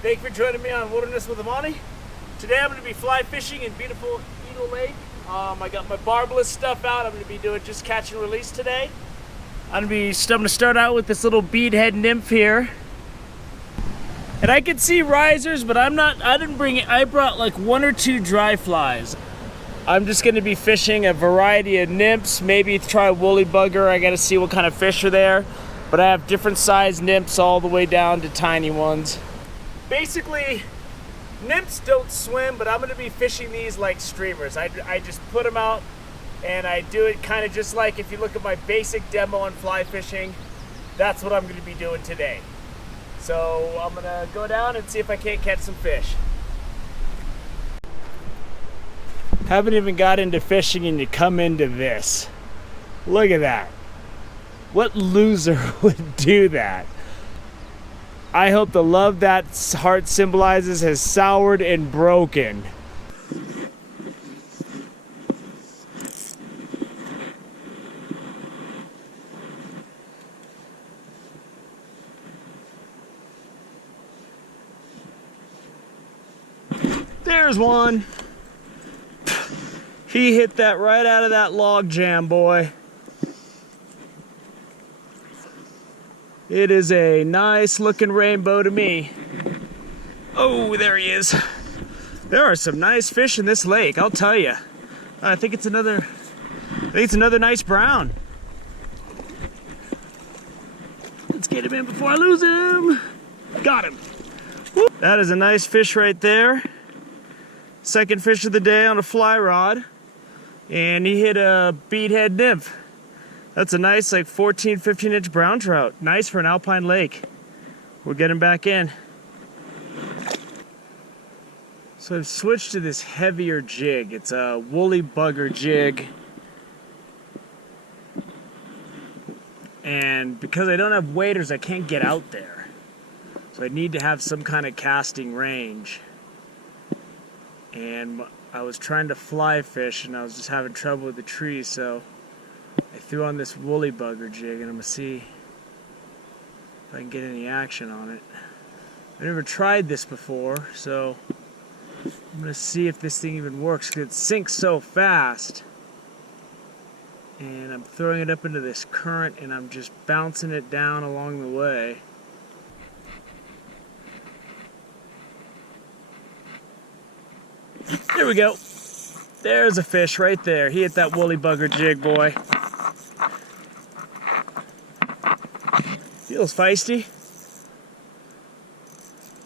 Thank you for joining me on Wilderness with Amani. Today I'm going to be fly fishing in beautiful Eagle Lake. I got my barbless stuff out. I'm going to be doing just catch and release today. I'm going to start out with this little beadhead nymph here. And I can see risers, but I brought like 1 or 2 dry flies. I'm just going to be fishing a variety of nymphs, maybe try a woolly bugger. I got to see what kind of fish are there. But I have different size nymphs all the way down to tiny ones. Basically, nymphs don't swim, but I'm going to be fishing these like streamers. I just put them out, and I do it kind of just like if you look at my basic demo on fly fishing. That's what I'm going to be doing today. So I'm going to go down and see if I can't catch some fish. Haven't even got into fishing and you come into this. Look at that. What loser would do that? I hope the love that heart symbolizes has soured and broken. There's one. He hit that right out of that log jam, boy. It is a nice looking rainbow to me. Oh, there he is. There are some nice fish in this lake, I'll tell you. I think it's another nice brown. Let's get him in before I lose him. Got him. Woo. That is a nice fish right there. Second fish of the day on a fly rod. And he hit a beadhead nymph. That's a nice like 14, 15 inch brown trout. Nice for an alpine lake. We'll get him back in. So I've switched to this heavier jig. It's a woolly bugger jig. And because I don't have waders, I can't get out there. So I need to have some kind of casting range. And I was trying to fly fish and I was just having trouble with the trees, so I threw on this woolly bugger jig, and I'm going to see if I can get any action on it. I've never tried this before, so I'm going to see if this thing even works, because it sinks so fast. And I'm throwing it up into this current, and I'm just bouncing it down along the way. There we go. There's a fish right there. He hit that woolly bugger jig, boy. Feels feisty.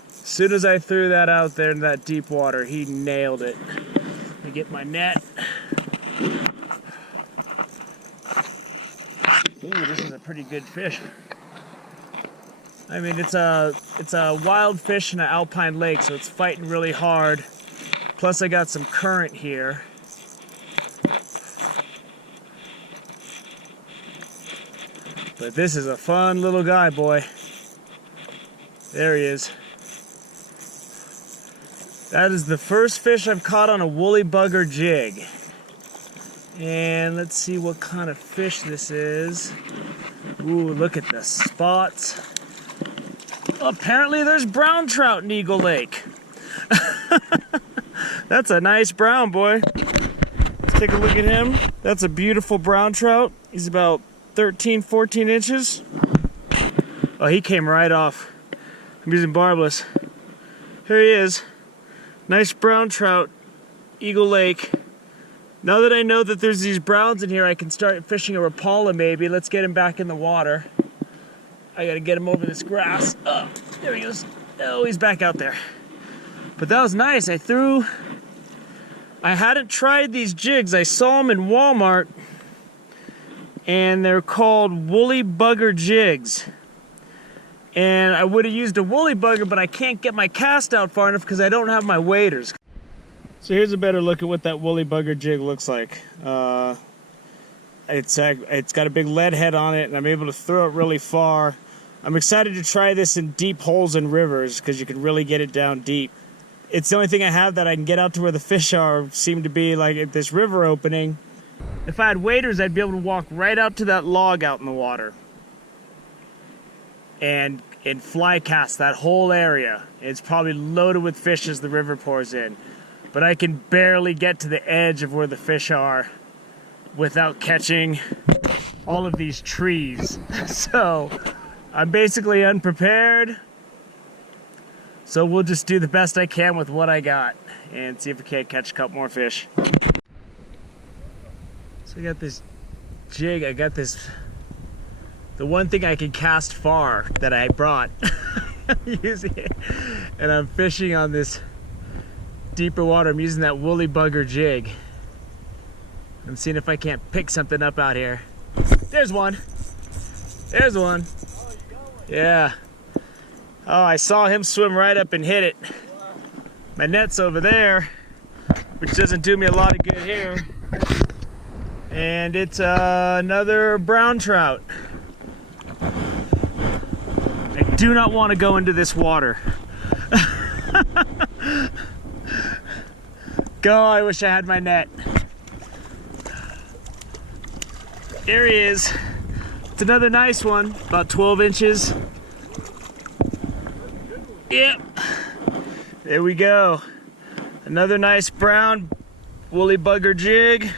As soon as I threw that out there in that deep water, he nailed it. Let me get my net. Ooh, this is a pretty good fish. I mean, it's a wild fish in an alpine lake, so it's fighting really hard. Plus I got some current here. But this is a fun little guy, boy. There he is. That is the first fish I've caught on a woolly bugger jig. And let's see what kind of fish this is. Ooh, look at the spots. Apparently there's brown trout in Eagle Lake. That's a nice brown, boy. Let's take a look at him. That's a beautiful brown trout. He's about 13, 14 inches. Oh, he came right off. I'm using barbless. Here he is. Nice brown trout, Eagle Lake. Now that I know that there's these browns in here, I can start fishing a Rapala maybe. Let's get him back in the water. I gotta get him over this grass. Oh, there he goes. Oh, he's back out there. But that was nice. I hadn't tried these jigs. I saw them in Walmart, and they're called woolly bugger jigs. And I would have used a woolly bugger, but I can't get my cast out far enough because I don't have my waders. So here's a better look at what that woolly bugger jig looks like. It's got a big lead head on it, and I'm able to throw it really far. I'm excited to try this in deep holes in rivers because you can really get it down deep. It's the only thing I have that I can get out to where the fish are, seem to be like at this river opening. If I had waders, I'd be able to walk right out to that log out in the water and and fly cast that whole area. It's probably loaded with fish as the river pours in. But I can barely get to the edge of where the fish are without catching all of these trees. So I'm basically unprepared. So we'll just do the best I can with what I got and see if we can't catch a couple more fish. So I got this jig, I got this, the one thing I can cast far that I brought. I'm using it, and I'm fishing on this deeper water. I'm using that woolly bugger jig. I'm seeing if I can't pick something up out here. There's one. There's one. Yeah. Oh, I saw him swim right up and hit it. My net's over there, which doesn't do me a lot of good here. And it's another brown trout. I do not want to go into this water. Go, I wish I had my net. Here he is. It's another nice one, about 12 inches. Yep. There we go. Another nice brown woolly bugger jig.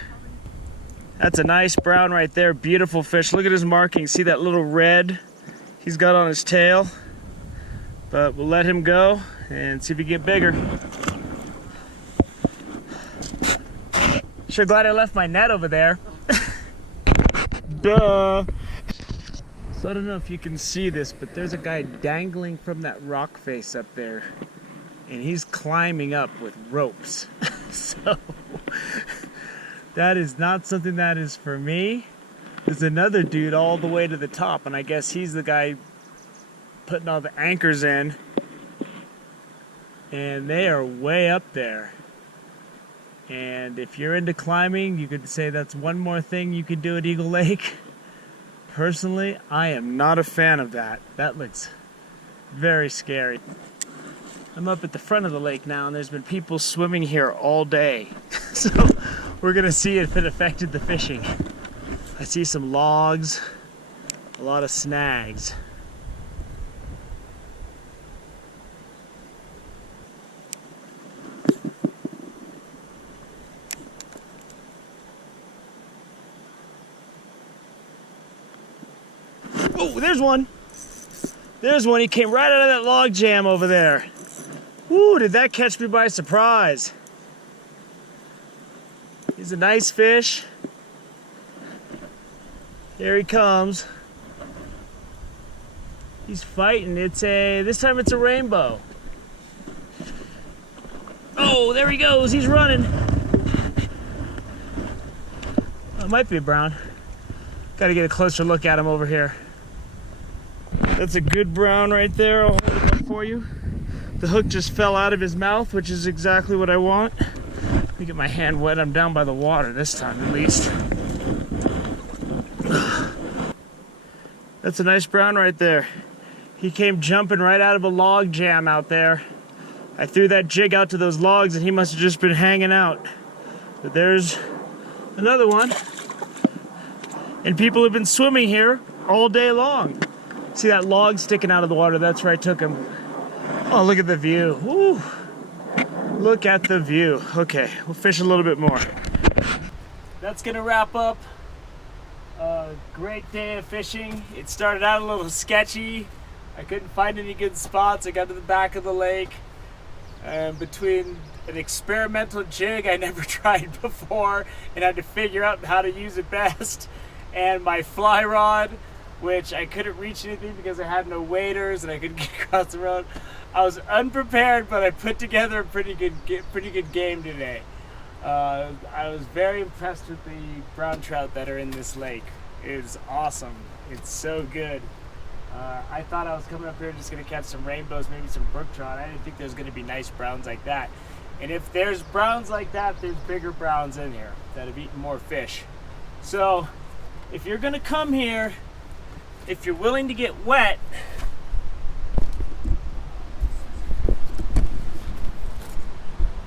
That's a nice brown right there. Beautiful fish. Look at his marking. See that little red he's got on his tail? But we'll let him go and see if he can get bigger. Sure glad I left my net over there. Duh. So I don't know if you can see this, but there's a guy dangling from that rock face up there, and he's climbing up with ropes. So that is not something that is for me. There's another dude all the way to the top, and I guess he's the guy putting all the anchors in, and they are way up there. And if you're into climbing, you could say that's one more thing you could do at Eagle Lake. Personally, I am not a fan of that. That looks very scary. I'm up at the front of the lake now, and there's been people swimming here all day. So we're gonna see if it affected the fishing. I see some logs, a lot of snags. Oh, there's one. There's one. He came right out of that log jam over there. Woo, did that catch me by surprise. He's a nice fish. Here he comes. He's fighting. This time it's a rainbow. Oh, there he goes. He's running. Oh, it might be a brown. Got to get a closer look at him over here. That's a good brown right there. I'll hold it up for you. The hook just fell out of his mouth, which is exactly what I want. Let me get my hand wet. I'm down by the water this time, at least. That's a nice brown right there. He came jumping right out of a log jam out there. I threw that jig out to those logs, and he must have just been hanging out. But there's another one. And people have been swimming here all day long. See that log sticking out of the water? That's where I took him. Oh, look at the view. Woo. Look at the view. Okay, we'll fish a little bit more. That's gonna wrap up a great day of fishing. It started out a little sketchy. I couldn't find any good spots. I got to the back of the lake. And between an experimental jig I never tried before and had to figure out how to use it best, and my fly rod, which I couldn't reach anything because I had no waders and I couldn't get across the road. I was unprepared, but I put together a pretty good game today. I was very impressed with the brown trout that are in this lake. It is awesome. It's so good. I thought I was coming up here just going to catch some rainbows, maybe some brook trout. I didn't think there was going to be nice browns like that. And if there's browns like that, there's bigger browns in here that have eaten more fish. So if you're going to come here, if you're willing to get wet,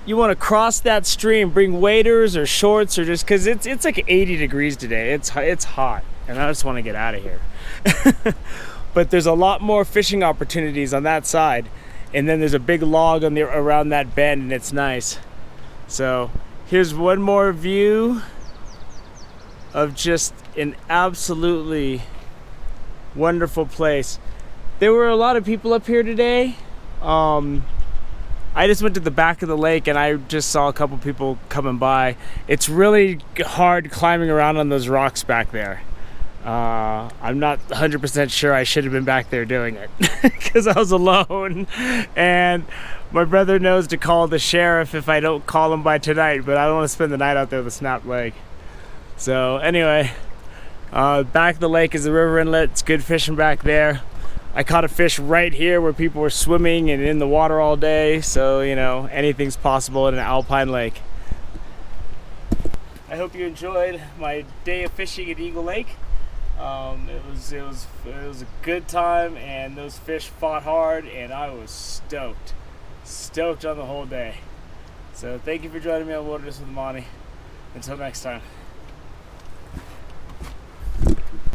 you want to cross that stream, bring waders or shorts, or just because it's like 80 degrees today. It's hot, and I just want to get out of here. but there's a lot more fishing opportunities on that side. And then there's a big log on the around that bend, and it's nice. So here's one more view of just an absolutely wonderful place. There were a lot of people up here today. I just went to the back of the lake and I just saw a couple people coming by. It's really hard climbing around on those rocks back there. I'm not 100% sure I should have been back there doing it because I was alone, and my brother knows to call the sheriff if I don't call him by tonight, but I don't want to spend the night out there with a snapped leg. So anyway, back of the lake is the river inlet. It's good fishing back there. I caught a fish right here where people were swimming and in the water all day, so you know, anything's possible in an alpine lake. I hope you enjoyed my day of fishing at Eagle Lake. It was a good time, and those fish fought hard, and I was stoked on the whole day. So thank you for joining me on Wilderness with Monty. Until next time.